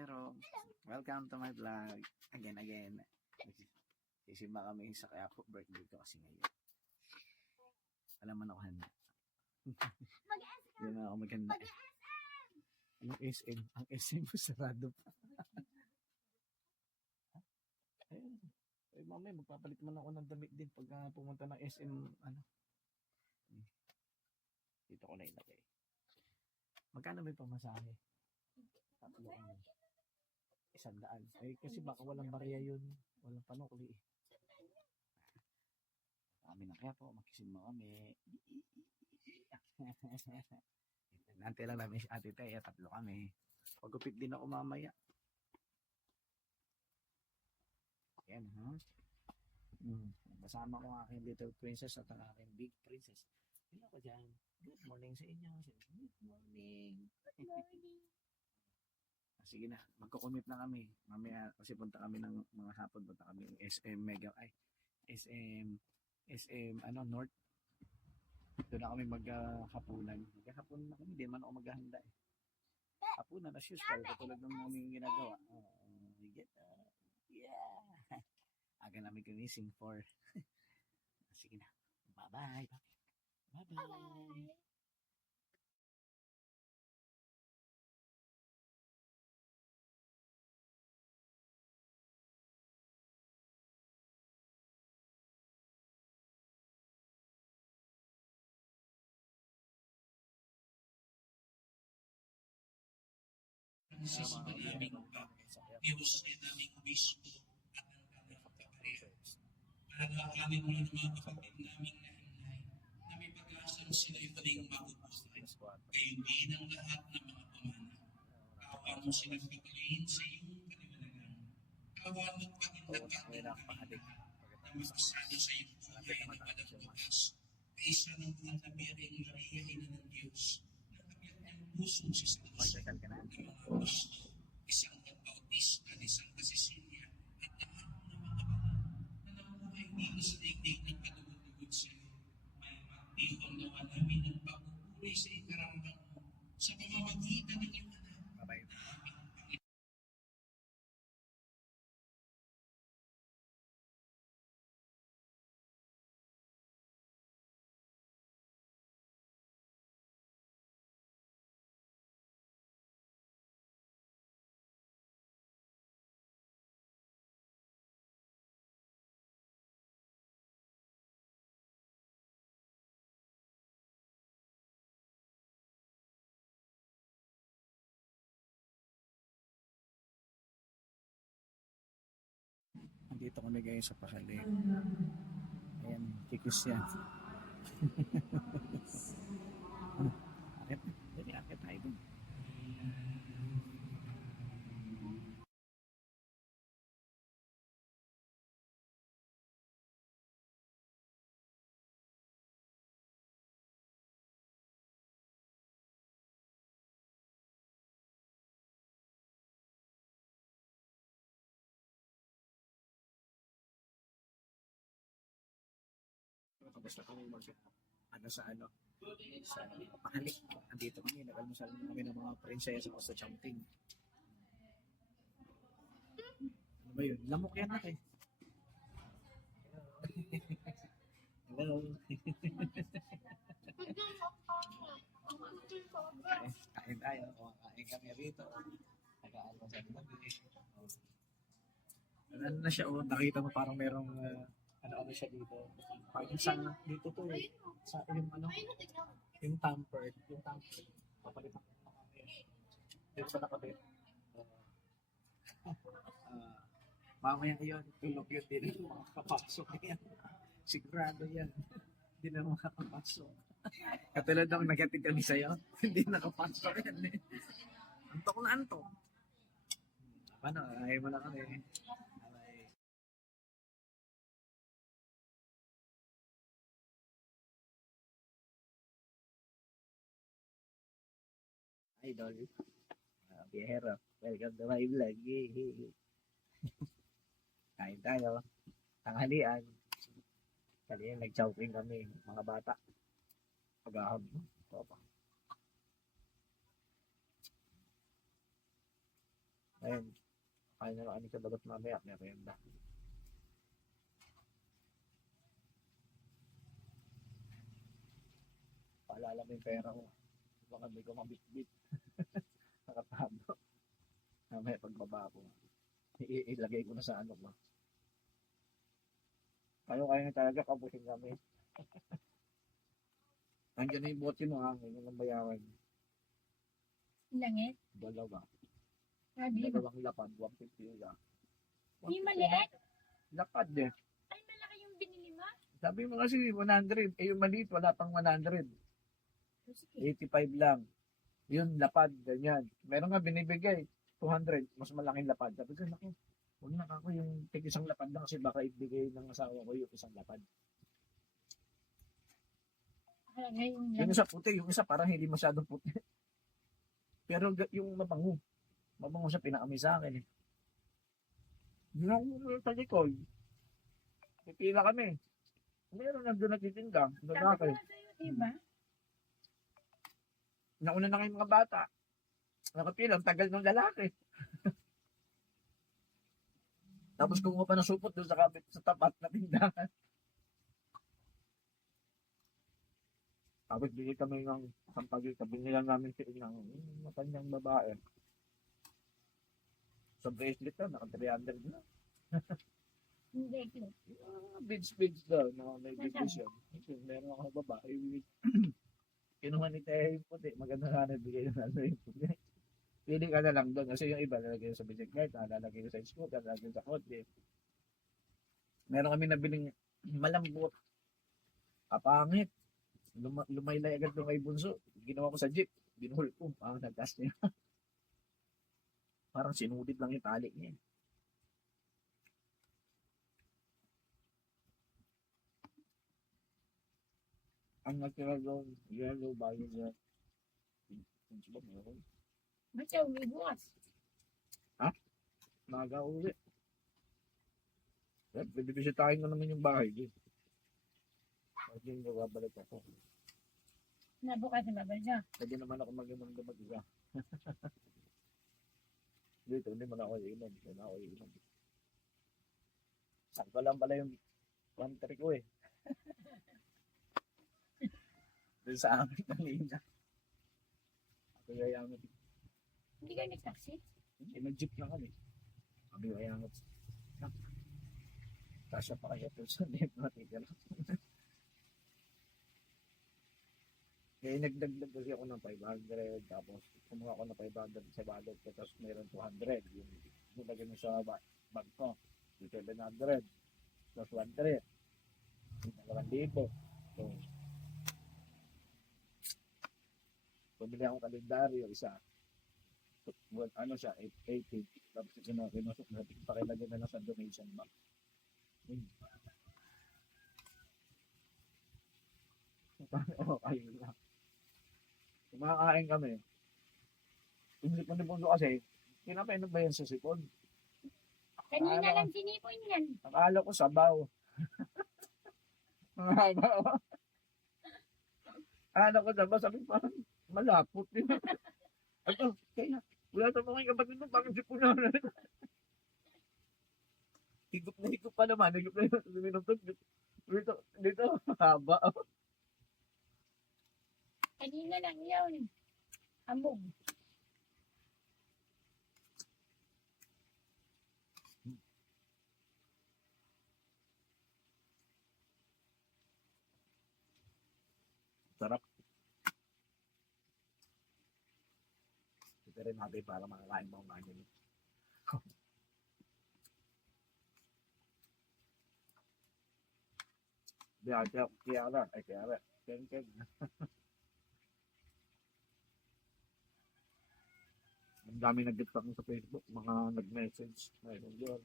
Pero, welcome to my vlog. Again. Sisimba kami sa kaya po birthday ko kasi ngayon. Alam mo na ako handa. Hindi na ako maghanda. Anong SM? Ang SM mo sarado pa. Ayun. Ay, mamaya magpapalit man ako ng damit din pag pumunta ng SM. Dito ko na ilagay. Magkano may pamasahe? 300. 100. Ay, kasi baka walang barya yun. Walang panukli. Kami na kaya po, makisimba kami. Nante lang namin si Ate Teya, 3 kami. Pagupit din ako mamaya. Ayan, ha? Kasama ko ang aking little princess at ang aking big princess. Hello ko dyan. Good morning sa inyo. Good morning. Good morning. Sige na, magko-commute na kami. Mamaya kasi punta kami ng mga hapon, punta kami ng SM North. Doon na kami maghapunan. Maghapunan na kami, di man ako maghahanda eh. Hapunan as usual, katulad ng aming ginagawa. Yeah. Aga namin gumising for. Sige na. Bye-bye. Bye-bye. Sisipa namin Diyos ay naming bispo at ang kanyang kapatid. Para amin mula ng mga kapatid naming nahinay na may pag-asang sila'y paling mabubuhay. Kayo din ang lahat ng mga pamana. Kawan mo silang pagkain sa iyong kaliwanagan. Kawan mo't pagindagatan na magsasado sa iyong buhay na padagbukas. Kaisa ng buwan na biring Maria, Ina ng Diyos, ang puso si San Jose, ng mga gusto, isang pagbautista ni Santa Cecilia, at lahat ng mga banal na namuhay dito sa daigdig ng padugod-dugod sa iyo. May magtihon nawa namin ang pagpupuri sa ikarambang mo sa pamamagitan ng iyong anak na aming Panginoon. Dito kami ngayon sa Pahaling. Ayan, kikis yan. Akit tayo dun. Basta kami sa Pahalik. Andito kami, nag-almusal kami ng mga prinsesa sa Champing. Ano ba yun? Lamok yan natin. Hello. Kain tayo. Kain kami rito. Nag-almusal kami. Ano na siya, nakita mo parang merong ano siya dito. Parang isang dito to eh. Sa yung tamper. Papalitan ko na kami. Dito sa nakabit. Mamaya yun, tulog yun din. Makakapasok yan. Sigurado yan. Hindi na makakapasok. Katulad nung nag-atid kami sa'yo, hindi nakapasok yan eh. Antok na antok. Paano? Ayaw mo na kami. Idol. Biyahero. Welcome to my vlog. Kain tayo. Tanghalian. Kanina nag-chopping kami. Mga bata. Pag-ahab. Ayun, kaya na kami sa labas mamaya, merienda. Paalala mo yung pera ko. Baka hindi ko mabitbit. Nakatago. Mamaya pagbaba ko. Ilagay ko na sa ano ko. Kayo na talaga, kapusin kami. Nandiyan na yung bote mo ha, ngayon ang bayaran. Langit. Dalawa. Sabi mo. Dalawang lapad, 150 lang. Di maliit. Lapad eh. Ay, malaki yung binili mo. Sabi mo kasi 100, eh yung maliit wala pang 100. Oh, sige. 85 lang. Yun, lapad, ganyan. Meron nga binibigay, 200, mas malaking lapad. Sabi ko, naku, huwag na ako yung tig isang lapad lang kasi baka ibigay ng asawa ko yung isang lapad. Halaga yung Yung langit. isa puti, yung isa parang hindi masyadong puti. Pero yung mabango siya pinakami sa akin eh. Yung sa likod, pipila kami. Meron nandun nagtitinda, Sabi ko lalaki. nga sa'yo, diba? Nauna na kayong mga bata. Nakapila, ang tagal ng lalaki. Tapos kumuha pa ng supot doon sa kapit sa tapat na tindahan. Tapos bigay kami ng sampagay. Binilang namin si ng matanyang babae. Sa bracelet na, naka 300 na. Hindi ko. Beads daw, na may bigis yun. Meron akong babae. Kinuha ni Tehe yung puti. Maganda nga nagbigay ng ano yung puti. Pili ka na lang doon. Kasi yung iba, lalagay sa bisikleta, lalagay sa scooter, lalagay sa kotse. Meron kami nabiling malambot. Kapangit. Lumaylay agad doon kay Bunso. Ginawa ko sa jeep. Binuhol ko. Nagtas niya. Parang sinudid lang yung tali niya. Ang natira doon, yellow ba yun yan? Ano ba meron? Ba't siya umibukas? Naga-uwi. Pwede bisitahin ko naman yung bahay din. Pwede yung babalik ako. Nabukas na ba siya? Pwede naman ako mag-inom na mag-isa. Dito, hindi mo na ako iinom. Hindi na ako iinom. Sakto lang pala yung pantry ko eh. Doon sa amin kanina. Ako yayangot. Hindi kayo nag-taxi? Hindi, nag-jeep na kami. Sabi yayangot. Kasya pa kaya ito sa net natin. Kaya nagdagdag kasi ako ng 500, tapos kumuha ako ng 500 sa balot ko, tapos meron 200. Yung nilagay mo sa bag ko, yung 700, plus 100. Yung 2,000. So, pumili akong kalendaryo, isa. So, ano siya, 880. Tapos kinusok natin, pakilagay na lang sa donation box. Oo, ayun lang. Kumakain kami. Yung sipon ni Bundo kasi, kinapainom ba yan sa sipon? Kanina Ano? lang sinipon yan. Akala ko sabaw. Sabaw. Akala ko sabaw, sabi ko parang malapot din. Ano, kaya, wala sa mga kapatid mo, bakit sipon na higop na higop pa naman, higop na higop. Dito, haba. Kanina lang yun. Ambog. Sarap. Ito rin natin para makakain mo ang ganyan. Kaya, Ken. Ang dami nag-get sa Facebook, mga nag-message. Ayun yun.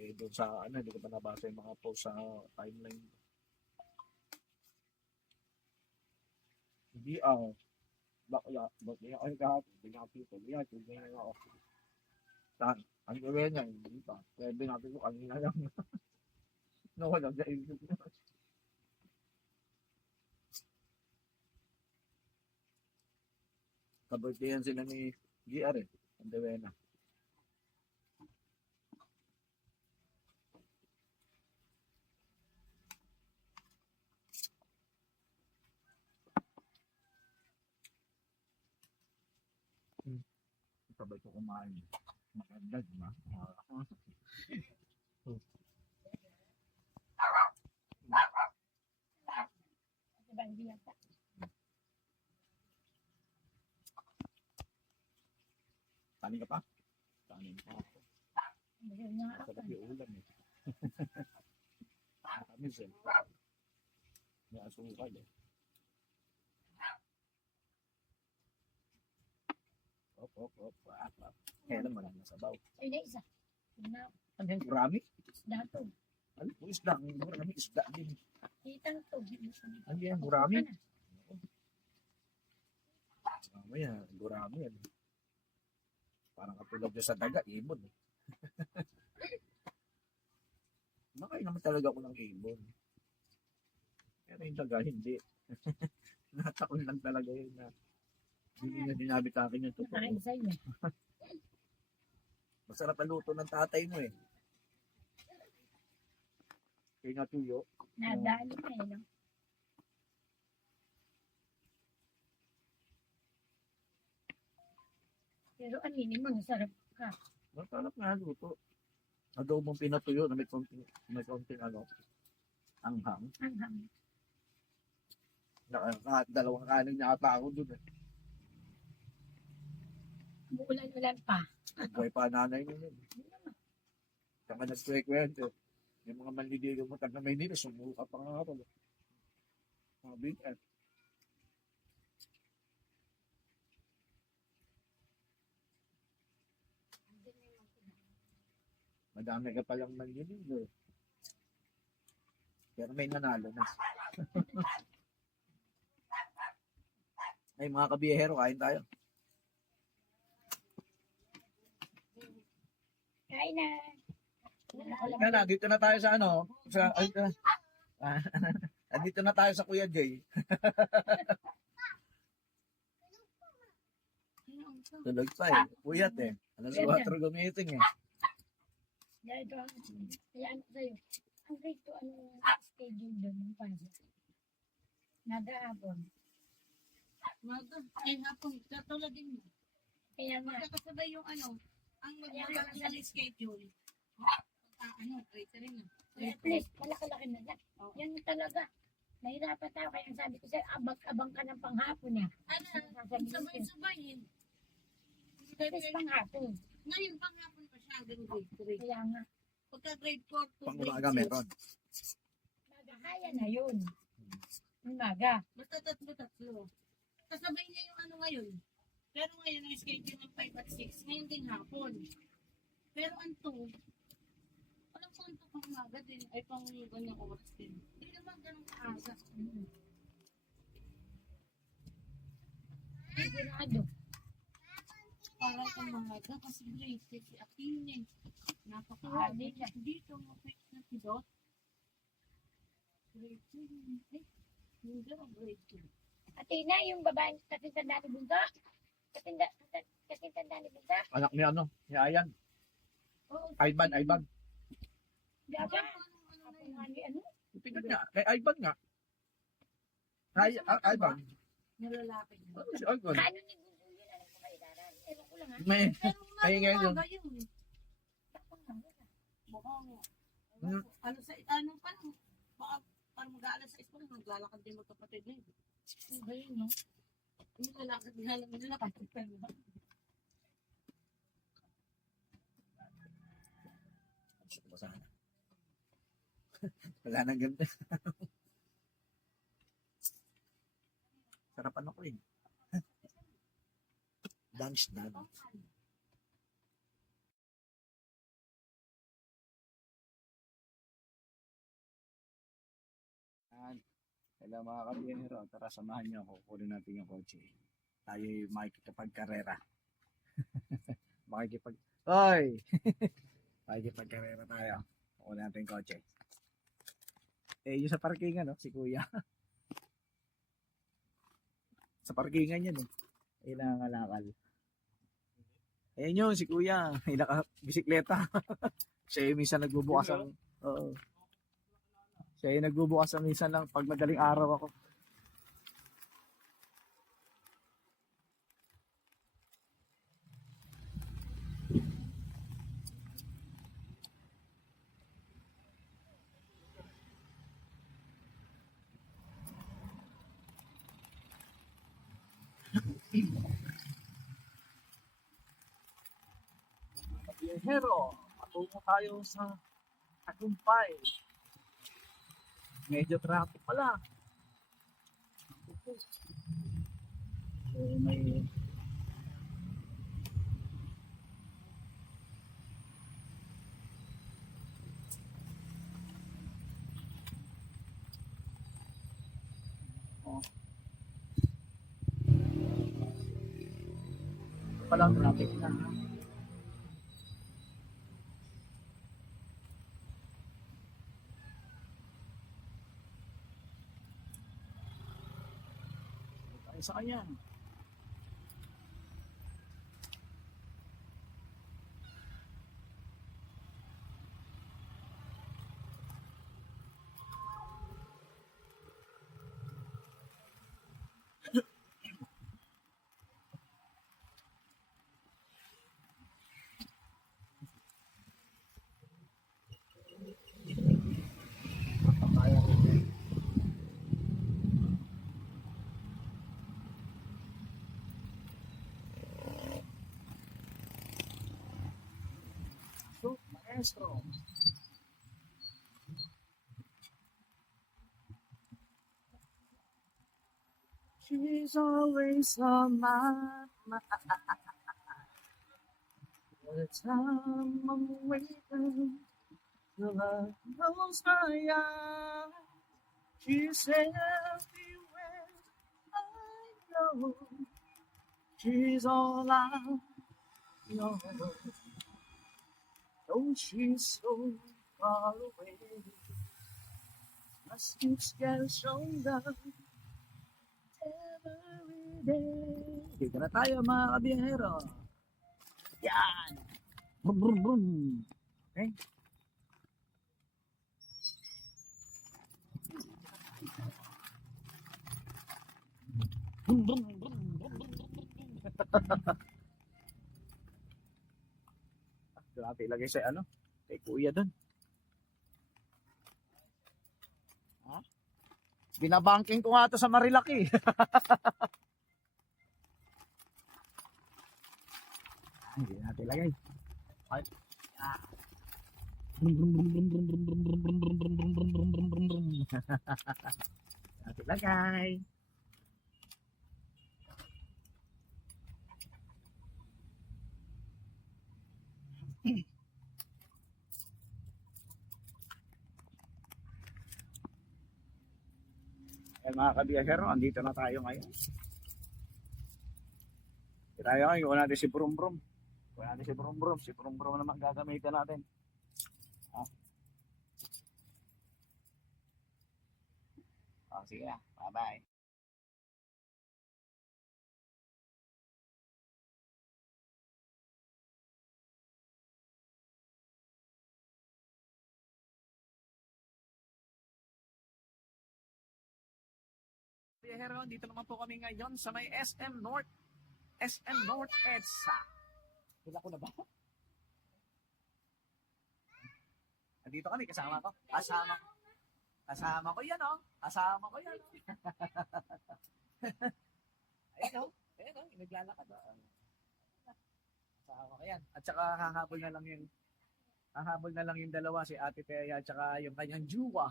Eh, doon sa, hindi ko pa nabasa yung mga post sa timeline. Hindi bakla, ay kahapon, binapito, tingnan ako. Saan? Ang gawin niya, hindi pa. Kaya binapito ko kanina lang. Wala sa isip niya. Kabutihan sila ni GR eh. Ang Dewena. Sabay ko kumain. Maganda, di ba? Diba, hindi yata. Kanin ka pa? Kanin pa ako. Ayun nga ako. Masarap yung ulam eh. Kami sir. May asukal eh. Op, op, op. Kaya naman ang nasabaw. Ayun na isa. Yun na. Ano yan? Gurami? Isda to. Ano po isda? Gurami isda din. Kitang to. Ano yan? Gurami? Mamaya, gurami yan. Parang katulad dyan sa daga, ibon. Makain naman talaga ako ng ibon. Pero yung daga, hindi. Nataon lang talaga yun na hindi na dinabit akin yung totoo. Nakain sa'yo eh. Masarap ang luto ng tatay mo eh. Kaya nga tuyo. Nadali na eh. No? Pero aminin mo, nasarap ka. Masarap nga luto. Adobong pinatuyo na may konting ano, anghang. Anghang. Dalawang kanin na ata ako dun eh. Umuulan-ulan pa. Buhay pa nanay mo yun. Saka nagkwekwento. Yung mga manlidigo mo taga Maynila, sumuka pa nga ako. Mga bigat. Madami ka palang manlidigo. Pero may nanalo na. Ay mga kabiyahero, kain tayo. Kain na. Yan na, dito na tayo sa ano, dito na tayo sa Kuya Jay. Tulog pa eh, puyat eh. Alas 4 gumiting eh. Dahil ito ang kaya ano sa'yo. Ang grade to, ano schedule doon ng pansit? Nagahapon. Ay, hapon, katulad din mo. Kaya nga, Magkakasabay yung ano, ang magkakasabay sa schedule. Grade rin na. at least, malaki-laki na yan. Yan talaga. Nahirapan tayo, kaya sabi ko sa'yo, abang ka ng panghapon eh. Ano, Sasabihin ko, sabay-sabayin. at least panghapon. Ngayon, panghapon pa siya hanggang grade 3. Kaya nga, Pagka grade 4 to Pang grade umaga 6. meron. magahaya na yun. Umaga. Basta tatlo. Kasabay niya yung ano ngayon. Pero ngayon, ang schedule ng 5 at 6, ngayon din hapon. Pero ang 2, alam ko ang 2 pang umaga din, ay pang ganyang oras din. Hindi naman ganun kaaga. Sigurado. Para itong umaga kasi grade 6 si Akine. Napakaaga niya. Dito, mapit na si Dot. Grade 2. Eh, hindi ang grade 2. Atina, yung babaeng kasintanda ni Bunga. Kasintanda ni Bunga. Anak ni ano, ni Ayan. Oo. Ivan. Daga. Ako nga ni ano? Tingnan nga, kay Ivan nga. Ivan. Nalalaki niya. Ano si Ivan? Ano ni Bunga yun? Alam ko kayo daran. Ewan ko lang ha. May, Pero Ay, umaga ngayon. umaga yun. Ako nga. Mukhang, Hmm. ano sa, ano pa lang, baka parang mag-aalas sa ispan, maglalakad din magkapatid na yun. Iba yun, no? Yung lalakad nga lang nila, kapatid na. gusto ko sana. Wala nang ganda. Sarapan ako eh. Dance na. Hello mga kabiyahero, tara samahan niyo ako, kunin natin yung kotse. Tayo makikipagkarera. Hoy! Makikipagkarera tayo. Kunin natin yung kotse. Eh, yung sa parkingan, no? Si Kuya. Sa parkingan yan, eh. Ay nangangalakal. Ayan yun, si kuya. May naka-bisikleta. Siya yung minsan nagbubukas ang... Oo. Siya yung nagbubukas ang minsan lang pag madaling araw ako. Biyahero, patungo tayo sa Tagumpay. Medyo traffic pala. So, may oh. Palang traffic na. Tayo sa kanya. So, maestro. She's always on my mind. All the time I'm waiting till I close my eyes. She's everywhere I go. She's all I know. Oh, she's so far away. My steps get stronger every day. Dito na tayo mga kabiyahero. Yan! Brum, brum, brum. Okay? Brum, brum, brum, brum, brum, brum, brum. Grabe ilagay sa ano? Kay kuya doon. Ha? Binabanking ko nga ito sa Marilaki. Hindi natin ilagay. Ay. Ah. Brum, brum, brum, brum, brum, brum, brum, brum, brum, brum, brum, brum, brum, brum, brum, brum, brum. Natin ilagay. Eh mga kabiyahero, andito na tayo ngayon. Dito tayo ngayon, iwan natin si Brum Brum. Iwan natin si Brum Brum. Si Brum Brum naman gagamitin natin. Ah. Oh, sige na. Bye-bye. Biyahero, dito naman po kami ngayon sa may SM North. SM North EDSA. Hila ko na ba? Nandito kami, kasama ko. Kasama ko yan, oh. Kasama ko yan. Ayan, oh. Ayan, oh. Naglalakad, oh. Kasama ko yan. At saka hahabol na lang yung dalawa, si Ate Teya at saka yung kanyang juwa.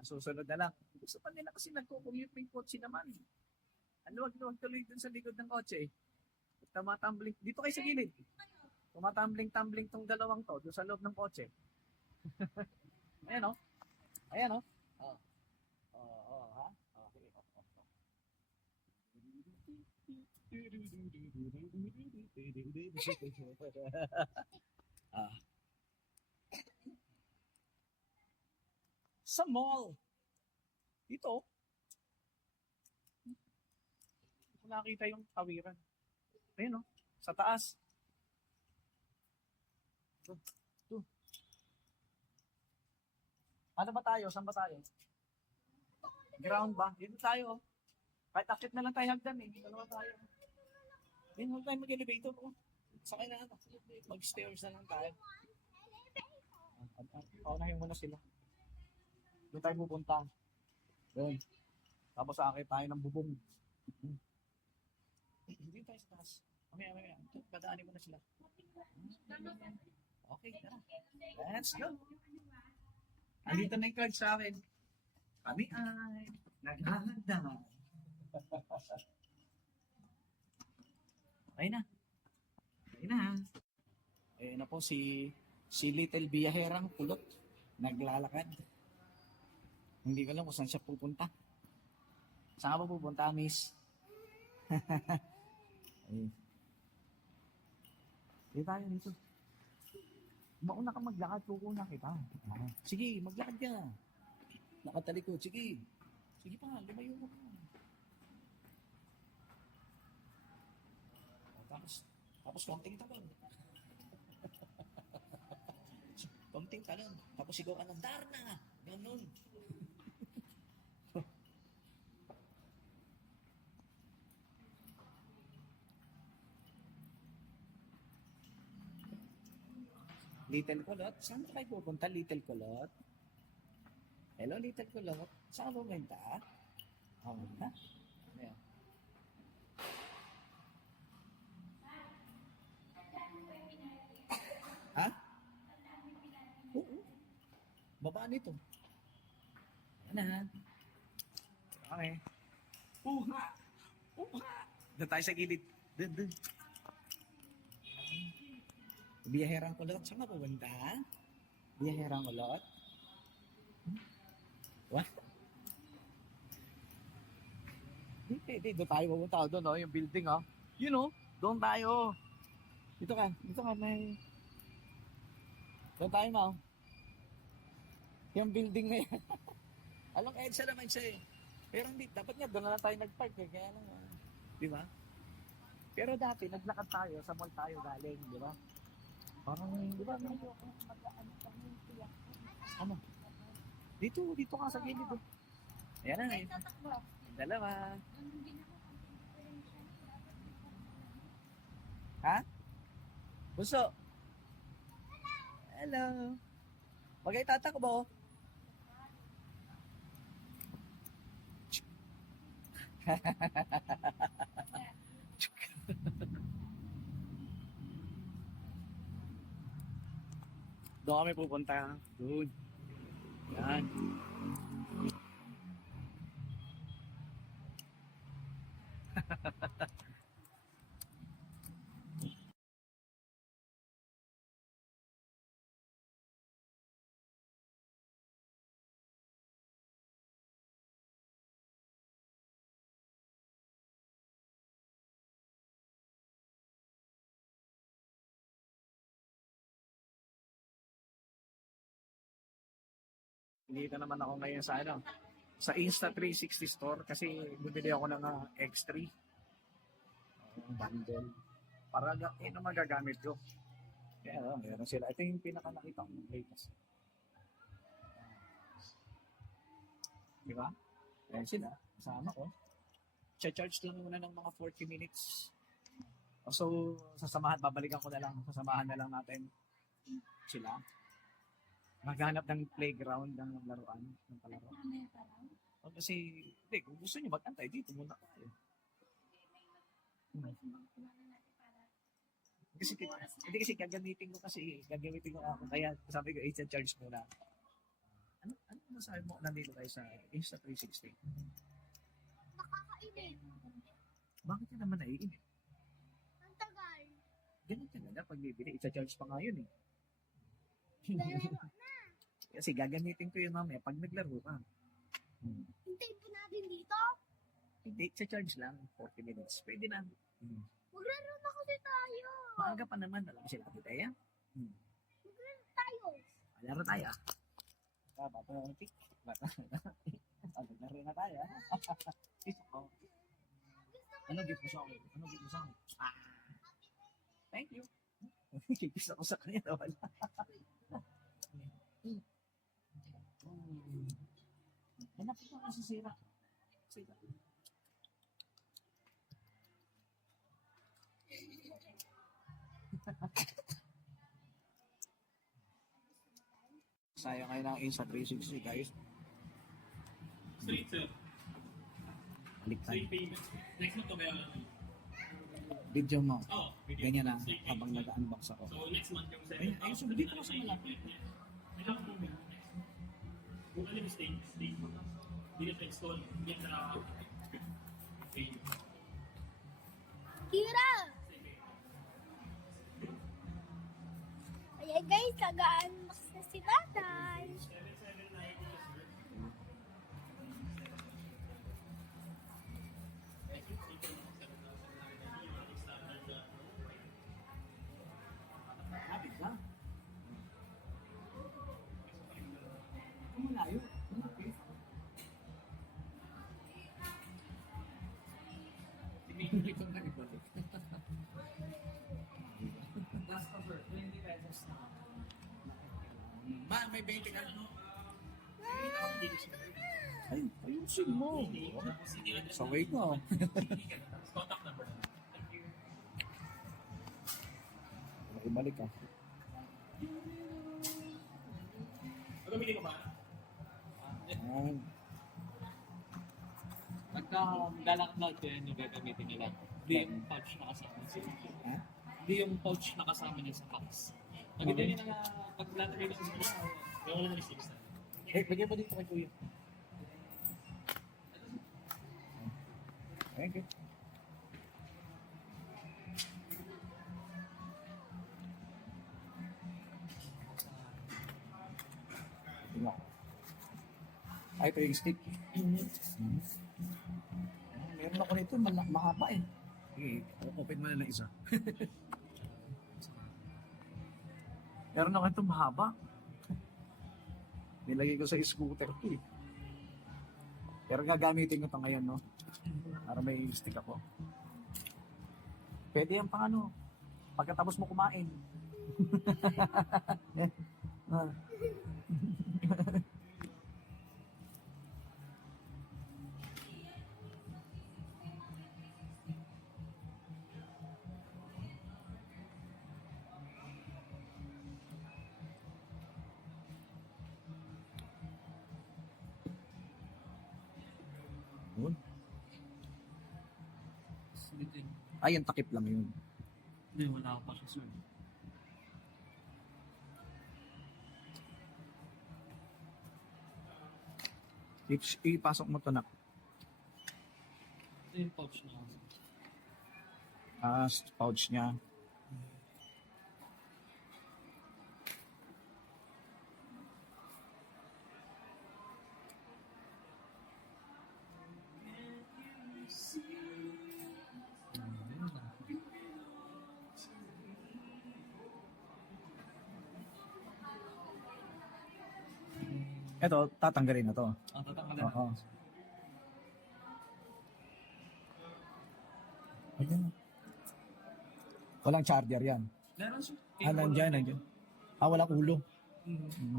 Ang susunod na lang. Gusto pa nila kasi nagko-commute ng kotse naman. Ano, wag tuloy dun sa likod ng kotse. Tumatambling. Dito kayo sa gilid. Tumatambling-tambling tong dalawang to doon sa loob ng kotse. Ayan o. Ayan o. Oh. Oh, ha? Okay. Ah. Sa mall. Dito. nakita yung tawiran. Ayun, no? Sa taas. Ito. Ano ba tayo? Saan ba tayo? Ground ba? Dito tayo. Kahit akit na lang tayo hagdan eh. Dalawa tayo. Yun, huwag tayo mag-elevator. Oh. Sakay na ano. Mag-stairs na lang tayo. Paunahin muna sila. Doon tayo pupunta. Doon. Tapos akit tayo ng bubong. Hindi tayo sa taas. Mamaya. Padaanin mo na sila. Okay, tara. Let's go. Andito na yung card sa akin. Kami ay naghahanda. Okay na. Ayun na po si Little Biyaherang Kulot. Naglalakad. Hindi ko alam kung saan siya pupunta. Saan ka ba pupunta, miss? Ayun. Dito tayo dito. Mauna ka maglakad, kukuna kita. Sige, maglakad ka. Nakatalikod, sige. Sige pa, lumayo ka pa. Tapos konting talon. Konting talon. Tapos sigaw ka ng Darna. Ganun. Little Kulot? Saan ka kayo pupunta, Little Kulot? Hello, Little Kulot? Saan ka pupunta? Oh, ha? Ayan. Ha? Oo. Baba nito. Ayan na. Okay. Uha! Doon tayo sa gilid. Doon. Biyaherang Kulot. Saan ka pupunta? Biyaherang Kulot? What? Hindi. Doon tayo pupunta. Doon, no? Yung building, oh. You know, doon tayo. Dito ka, may... Doon tayo, Mau. Yung building na yan. Alam, EDSA naman siya eh. Pero hindi, dapat nga doon na lang tayo nag-park eh. Kaya lang, di ba? Pero dati, naglakad tayo, sa mall tayo galing, di ba? Parang, di ba? Ano? Dito ka sa gilid. Ayan na eh. Dalawa. Ha? Buso? Hello. Bagay tatakbo. Doon kami pupunta. Doon. Yan. Dito naman ako ngayon sa sa Insta360 store kasi bumili ako ng X3 bundle para magagamit ko. Kaya meron sila. Ito yung pinaka nakita ko ng latest. Di ba? Ayan sila. Kasama ko. Charge lang muna ng mga 40 minutes. So, babalikan ko na lang. Sasamahan na lang natin sila. Maghanap ng playground ng laruan, ng palaro. Kasi, kung gusto niyo mag-antay, dito muna tayo. Kasi gagamitin ko ako. Kaya sabi ko, charge muna. Ano masabi mo nandito tayo sa Insta360? Nakakainit. Bakit yun naman naiinit? Ang tagal. Ganun talaga pag bibili, charge pa nga yun eh. Laro na. Kasi gagamitin ko yun mamaya pag naglaro ka. Hintayin po natin dito. Hindi, charge lang. 40 minutes. Pwede na. Maglaro na kasi tayo. Maaga pa naman. Alam mo sila kapit eh. Maglaro tayo. Laro tayo. Bata na tik. Maglaro na tayo. Gusto ko Ano gift mo sa akin? Ano gift mo sa akin? Ah, thank you. Kikis ako sa kanya. Wala. Anak ko kasi sira. Sira. Sayang kayo ng Insta 360 guys. Straight, sir. Balik tayo. Straight payment. Next month, bayaran natin. Video mo. Oo. video. Ganyan na Straight habang payment. nag-unbox ako. So, next month yung Ay, ay, so dito ka sa malapit. Kailangan mo yun. Kung ano yung mistake, hindi ka install, hindi ka okay. Kira! Ayan guys, nag-unbox na si tatay. Lapit lang. Kung malayo, malapit. Hindi ko na ibalik. Last cover, 20 pesos na. Ma, may 20 ka na. Ay, ayusin mo. Saway ko. Contact number. Ibalik ka. Pagkamili ko ba? Ayan. Pagka lalak-load ko yun yung gagamitin nila. Hindi yung pouch na kasama niya. Ha? Hindi yung pouch na kasama niya sa box. Pag hindi nila na paglalagay lang sa box, Yung wala na receive sa Eh, lagyan mo dito kay Kuya. Thank you. Tingnan ko. Ay, ito yung stick. Meron ako nito, mahaba eh. Okay, open mo na ng isa. Meron ako nito mahaba. Nilagay ko sa scooter ko eh. Pero gagamitin ko ito ngayon, no? Para may stick ako. Pwede yan pang ano, pagkatapos mo kumain. Ah. Yun. Ay, yung takip lang yun. Hindi, wala ako pa siya, sir. Ipasok mo to na. Ito yung pouch na kasi. Pouch niya. Ito, tatanggalin na to. Ang tatanggalin Oo. Ayun. Walang charger yan. Meron siya. Nandyan. Walang ulo.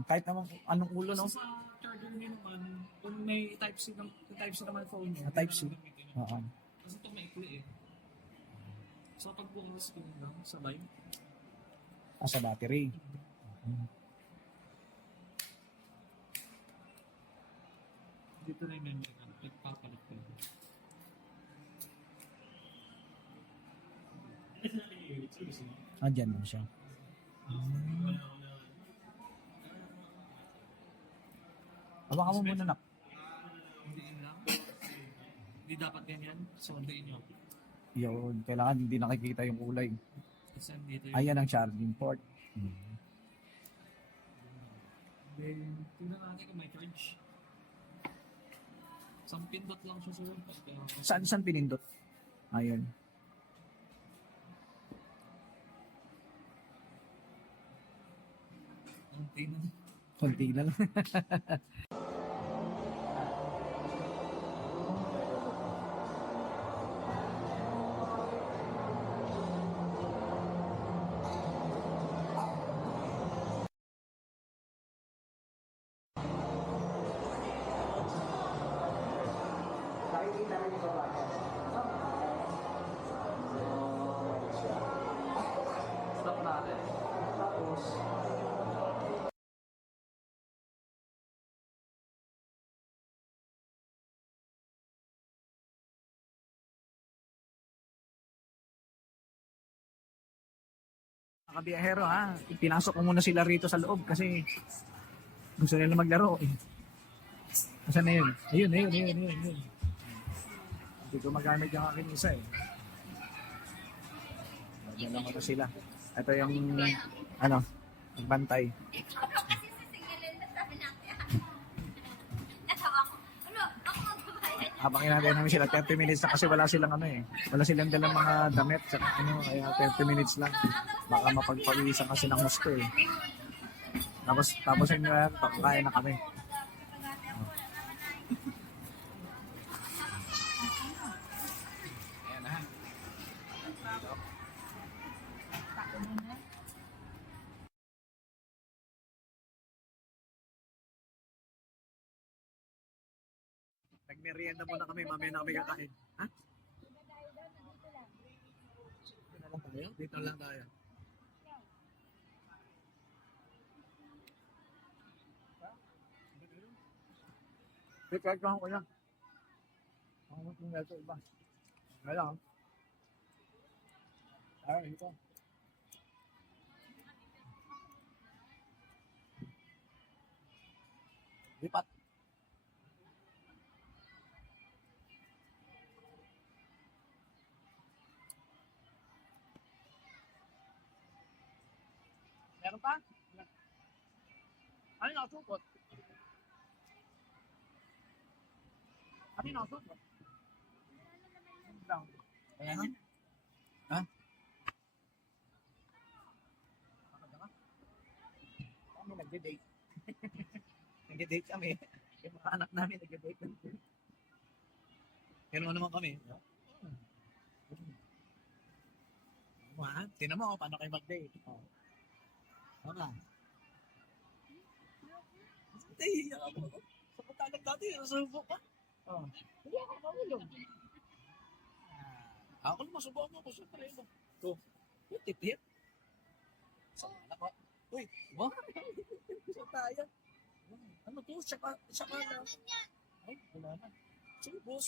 Kahit naman anong ulo, no? Kasi sa charger niya naman, kung may Type-C naman phone niya. Type-C. gagamitin niya. Oo. Kasi ito maikli eh. So pag bukas ko lang, sabay. Sa battery. Dito na yung memory card. Nagpapalit ko. Andyan mo siya. Hawakan mo muna, nak. Hindi yun lang. Hindi dapat ganyan. So, hindi nyo. Yun, kailangan hindi nakikita yung kulay. Kasi dito yung... Ayan ang charging port. Then, tingnan natin kung may charge. Isang pindot lang siya siguro. Saan pinindot? Ayun. Konti na. Konti na lang. Stop natin. Tapos, mga biyahero ha, pinasok ko muna sila rito sa loob kasi gusto nila maglaro eh. Asan na yun? Ayun. Hindi ko magamit yung aking isa eh. Diyan lang muna sila. Ito yung, ano, nagbantay. Habang inantay namin sila, 30 minutes na kasi wala silang ano eh. Wala silang dalang mga damit, sa ano, kaya 30 minutes lang. Baka mapagpawisan kasi ng gusto eh. Tapos yun nga, kain na kami. Ayan na. Nagmerienda muna kami, mamaya na kami kakain. Ha? Dito na lang tayo? Dito lang tayo. Kahit lang ko lang. Ang mga ito iba. Nga lang. Ito. Lipat. Meron pa? Ano yung nakasupot? Ano yung nakasupot? Lang. Kaya na? Ha? Kami nag-date. Nag-date kami. Yung mga anak namin nag-date. Pero naman kami. Tinan mo paano kayo mag-date. Tama. Hindi, ako. Sa pagkalag dati, nasubok ka. Hindi ako mamulong. Ako naman, subukan mo ako. Siyempre, ito. Yung tip-tip. Sa anak ko. Uy, ba? Sa tayo. Ano to? Saka na. Ay, wala na. Subo.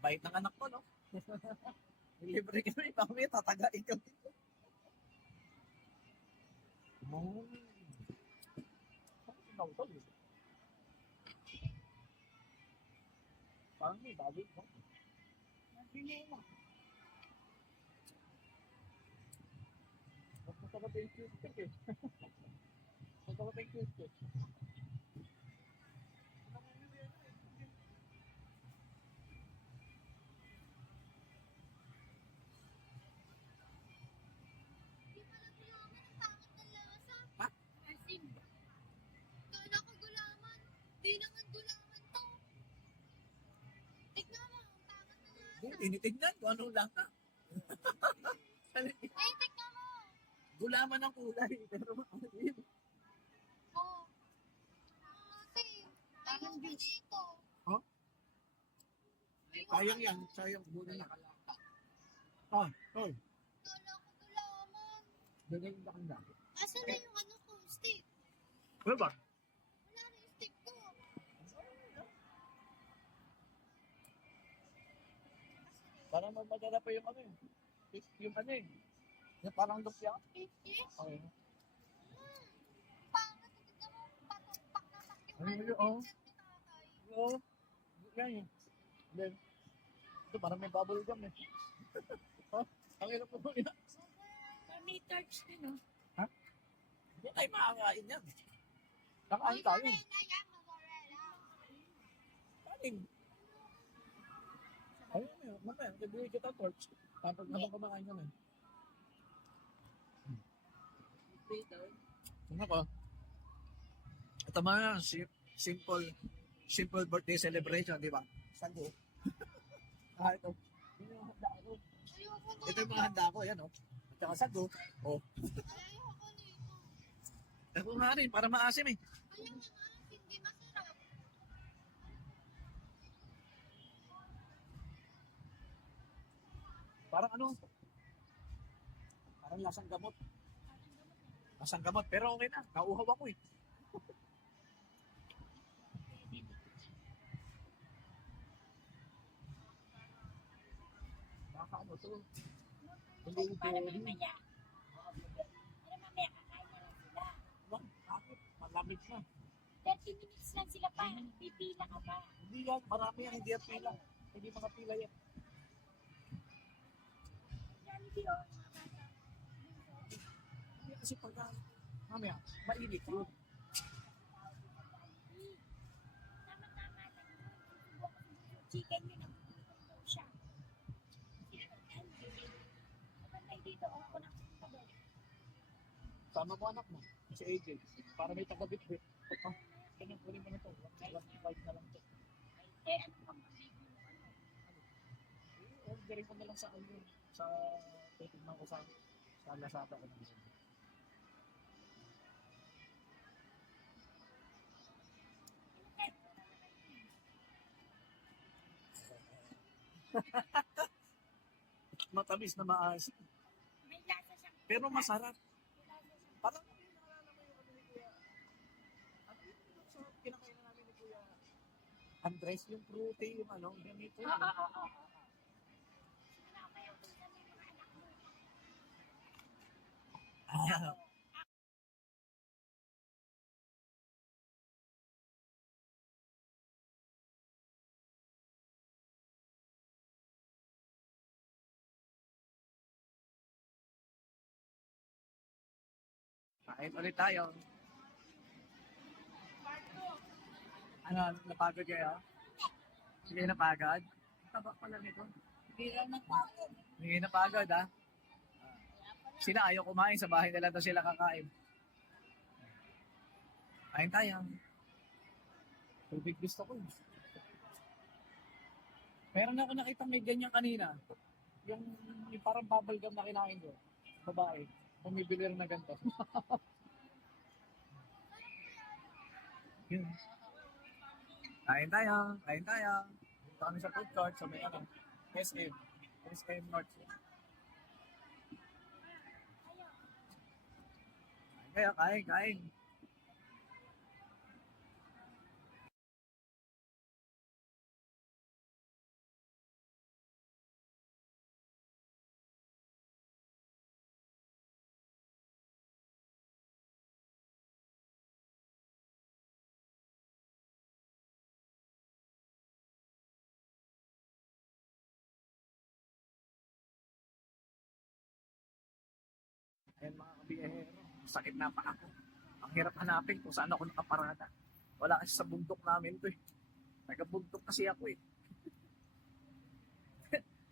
Bait ng anak ko, no? Libre kami, pamaya, tatagain kami. Oh. Parang Parang may bago mo. Hindi mo. Mas masarap yung cheesecake eh. Masarap yung cheesecake. Asin. Kala ko gulaman. Di naman gulaman to. Tignan mo, ang pangit na lasa. Tinitignan ko anong lasa. Eh, tignan mo. Gulaman ang kulay, pero maalim. Oh. Ate, ayun ko dito. Huh? Sayang yan, sayang gulay na kalata. Oh. Kala ko gulaman. Ganyan yung bakanda. Asan na yung ano ko, steak? Ano ba? Wala na yung steak ko. Parang magmadala pa yung ano eh. Yung ano eh. Yung parang lupya. Yes. Okay. Pangit, tignan mo. Patumpak na pak yung Ano ano. yun, oh? Pinsan ni tatay. Oo. Yan eh. Then, ito parang may bubble gum eh. Oh, ang hirap mo yan. May touch din, no? Hindi tayo makakain yan. Nakain tayo. Mozzarella yan, mozzarella. Kain. Ayun na yun. Mamaya, nabili kita torch. Tapos habang kumakain kami. Ano ko? Ito mga simple birthday celebration, di ba? Sando. Ito. Ito yung handa ko. Ayoko na. Ito yung mga handa ko, yan oh. At saka sando. Oh. Ayoko nito. Ako nga rin, para maasim eh. Ayoko na. Hindi masarap. Parang ano? Parang lasang gamot. Lasang gamot. Pero okay na. Nauhaw ako eh. Baka ano to? Hindi ko Para pwede. mamaya. Para mamaya kakain na lang sila. Bakit? Malamig na. 30 minutes lang sila pa. Pipila ka pa. Hindi yan. Marami yan. Hindi yan pila. Hindi mga pila yan. Jollibee, oh. Hindi kasi pagka mamaya, mainit yun. Tama-tama lang yun. Chicken yun ang puto siya. Maganda dito. Ako na. Sama mo anak mo. Si AJ. Para may taga-bit-bit. Oh, kanya kunin mo na to. 1.5 na lang to. Eh, ano pang Orderin ko na lang sa ano. Sa titignan ko sa Lazada ko. Matamis na maasim. may lasa siyang Pero masarap. may lasa siyang Parang naalala mo yung ano ni Kuya. Ano yung sa kinakainan namin ni Kuya Andres, yung fruity, yung ano, ganito. Sinamayaw doon sa mga anak mo. Ah, kain ulit tayo. Ano, napagod kayo? Hindi napagod? Taba pala nito. Hindi lang nagpapagod. Hindi napagod, ha? Sila ayaw kumain, sa bahay nila daw sila kakain. Kain tayo. Tubig gusto ko. Meron ako nakita may ganyan kanina. Yung parang bubble gum na kinain ko. Babae. Bumibili rin na ganito. Yun. Kain tayo. Kain tayo. Dito kami sa food court. Sa may ano. SM. SM North. Kain kayo. Kain. Kain. Ayan mga kabiyahero, sakit na pa ako. Ang hirap hanapin kung saan ako nakaparada. Wala kasi sa bundok namin to eh. Taga-bundok kasi ako eh.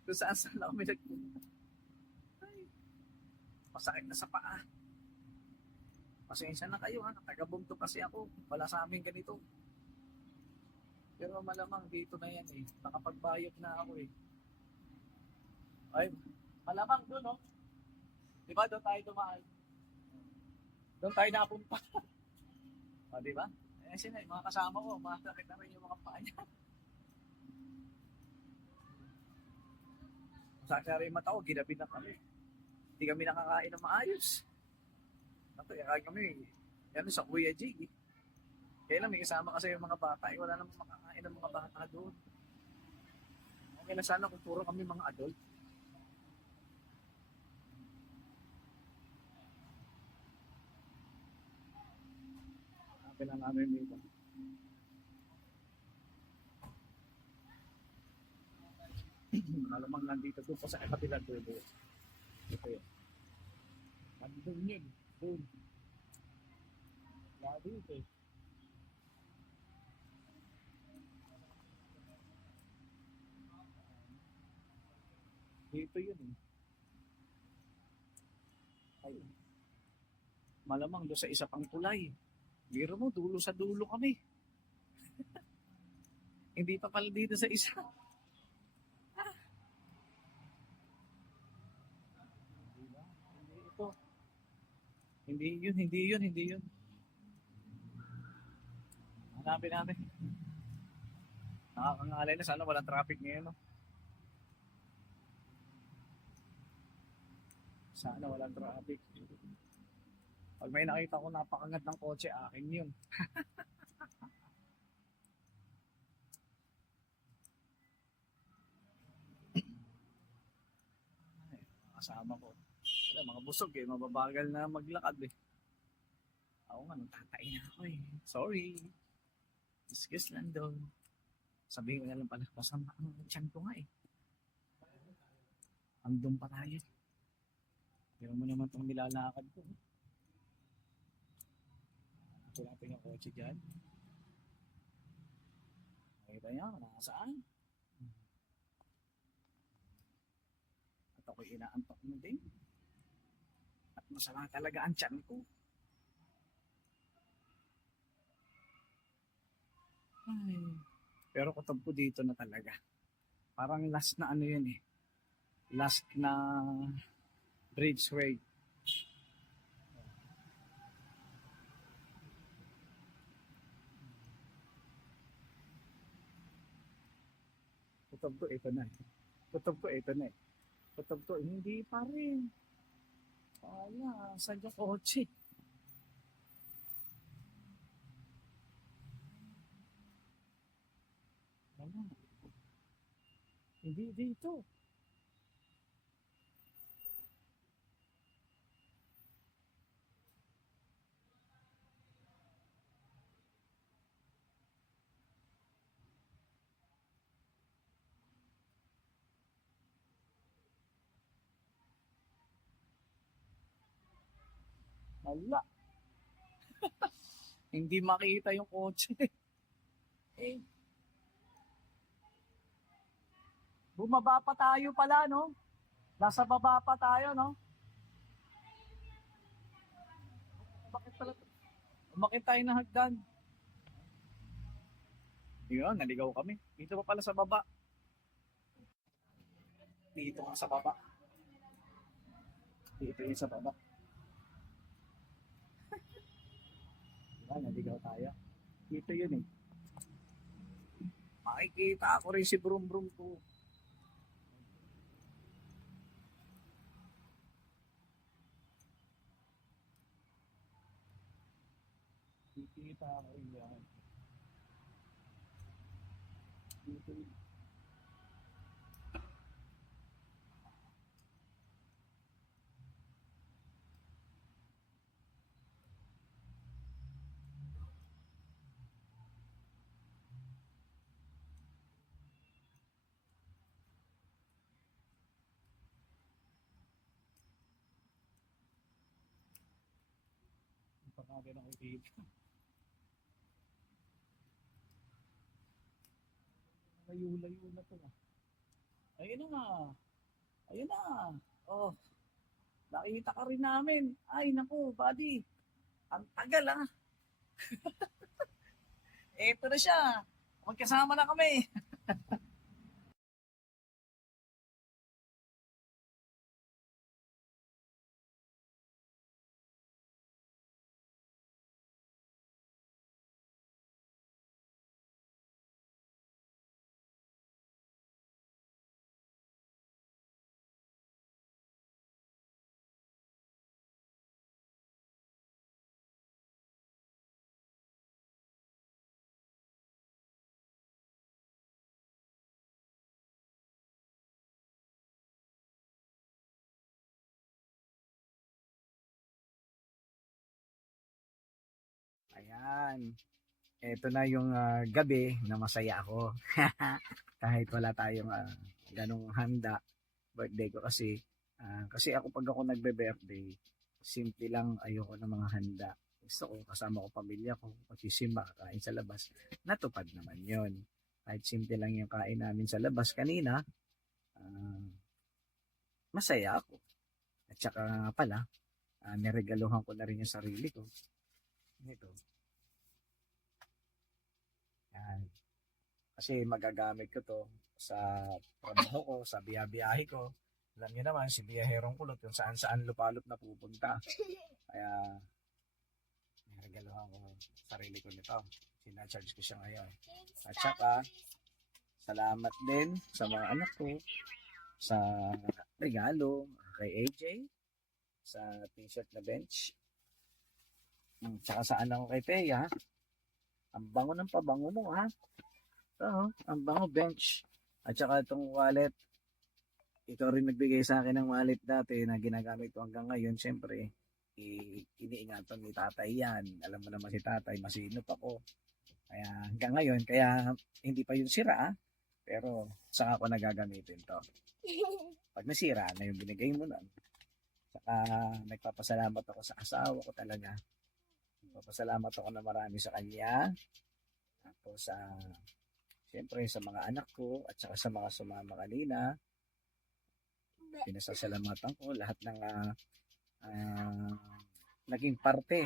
Kung saan ako may nagpunta. Ay, masakit na sa paa. Pasensya na kayo ha, taga-bundok kasi ako. Wala sa amin ganito. Pero malamang dito na yan eh. Nakapagbayot na ako eh. Ay, malamang doon oh. Di ba doon tayo dumaan? Doon tayo napunta. O, di ba? Eh, sila, yung mga kasama ko, masakit na rin yung mga paa niya. Masakit na rin yung mata ko, ginabi na kami. Hindi kami nakakain ng maayos. Nato, kaya kami, yan sa Kuya Jig. Kaya lang, may kasama kasi yung mga bata, eh, wala namang makakain ng mga bata doon. Okay na sana kung puro kami mga adult. Kailangan namin dito. Malamang nandito doon pa sa kapilang tubo. Ito yun. Nandun yun. Doon. Wala dito eh. Dito yun eh. Ayun. Malamang doon sa isa pang tulay. Biro mo, dulo sa dulo kami. Hindi pa pala dito sa isa. Diba? Hindi ito. Hindi yun. Hanapin natin. Nakakangalay na, sana walang traffic ngayon. No? Sana walang traffic. Pag may nakita ko napakangat ng kotse, akin yun. Ay, mga kasama ko. Wala, mga busog eh, mababagal na maglakad eh. Ako nga, nagtatain na ako eh. Sorry. Excuse lang doon. Sabihin ko na lang pala, masama ang tiyan ko nga eh. Andun pa tayo. Pero mo naman itong nilalakad ko. Ito natin yung kotse dyan. Nakita niya, nakasaan. At ako'y inaantok na din. At masama talaga ang tiyan ko. Ay. Pero kutob ko dito na talaga. Parang last na ano yun eh. Last na bridgeway. Kutob ko ito na eh. Kutob ko ito na eh. Kutob ko hindi pa rin. Wala, saan yung kotse? Wala. Hindi dito. Wala. Hindi makita yung kotse. Eh, bumaba pa tayo pala, no? Nasa baba pa tayo, no? Bakit pala? Umakit tayo ng hagdan. Yun, naligaw kami. Dito pa pala sa baba. Dito ka sa baba. Dito yung sa baba. Diba, naligaw tayo. Dito yun eh. Makikita ako rin si Brum Brum ko. Kikita ako rin yan. Dito yun. Pagkagin ako dito. Layo-layo na to ah. Ayun na nga. Ayun na. Oh, nakita ka rin namin. Ay, naku, buddy. Ang tagal ah. Eto na siya. Magkasama na kami. Ayan. Ito na yung gabi na masaya ako. Kahit wala tayong ganong handa. Birthday ko kasi ako pag ako nagbe-birthday, simple lang, ayoko ng mga handa. Gusto ko kasama ko pamilya ko, magsisimba, kain sa labas. Natupad naman yon. Kahit simple lang yung kain namin sa labas kanina, masaya ako. At saka nga pala, niregaluhan ko na rin yung sarili ko. Ito. Yan. Kasi magagamit ko to sa trabaho ko, sa biyahe ko. Alam niyo naman, si biyaherong kulot, yung saan-saan lupalop na pupunta. Kaya, niregaluhan ko sarili ko nito. Sinacharge ko siya ngayon. At saka, salamat din sa mga anak ko sa regalo kay AJ, sa t-shirt na bench. Tsaka sa anak ko kay Peya. Ang bango ng pabango mo, ha? Ito, ang bango bench. At saka itong wallet. Ikaw rin nagbigay sa akin ng wallet dati na ginagamit ko hanggang ngayon. Siyempre, iniingatan ni tatay yan. Alam mo naman si tatay, masinop ako. Kaya hanggang ngayon, kaya hindi pa yun sira, pero saka ako nagagamitin to. Pag nasira na yung binigay mo nun. Saka nagpapasalamat ako sa asawa ko talaga. Nagpapasalamat ako na marami sa kanya. Tapos siyempre sa mga anak ko at saka sa mga sumama kanina. Pinasasalamatan ko lahat ng naging parte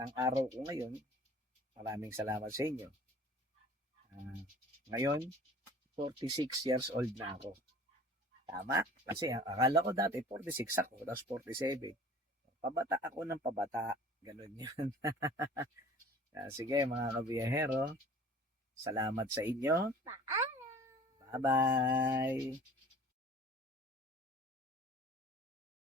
ng araw ko ngayon. Maraming salamat sa inyo. Ngayon, 46 years old na ako. Tama? Kasi akala ko dati 46 ako, tapos 47. Pabata ako ng pabata. Ganun yun. Sige mga kabiyahero, salamat sa inyo. Bye-bye!